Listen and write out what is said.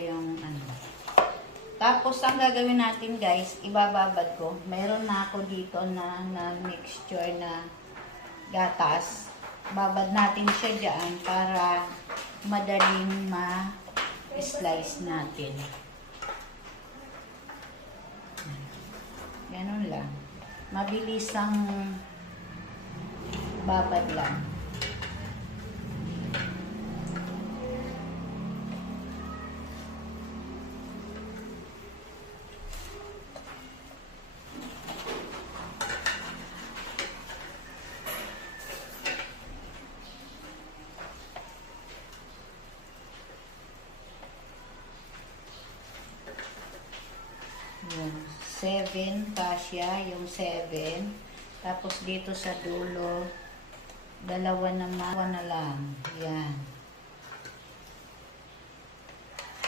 yung ano. Tapos, ang gagawin natin guys, ibababad ko. Meron na ako dito na mixture na gatas. Babad natin siya dyan para madaling ma-slice natin. Ganun lang. Mabilis ang babad lang. Yung 7, kasya, yung 7. Tapos dito sa dulo, dalawa na lang. Yan.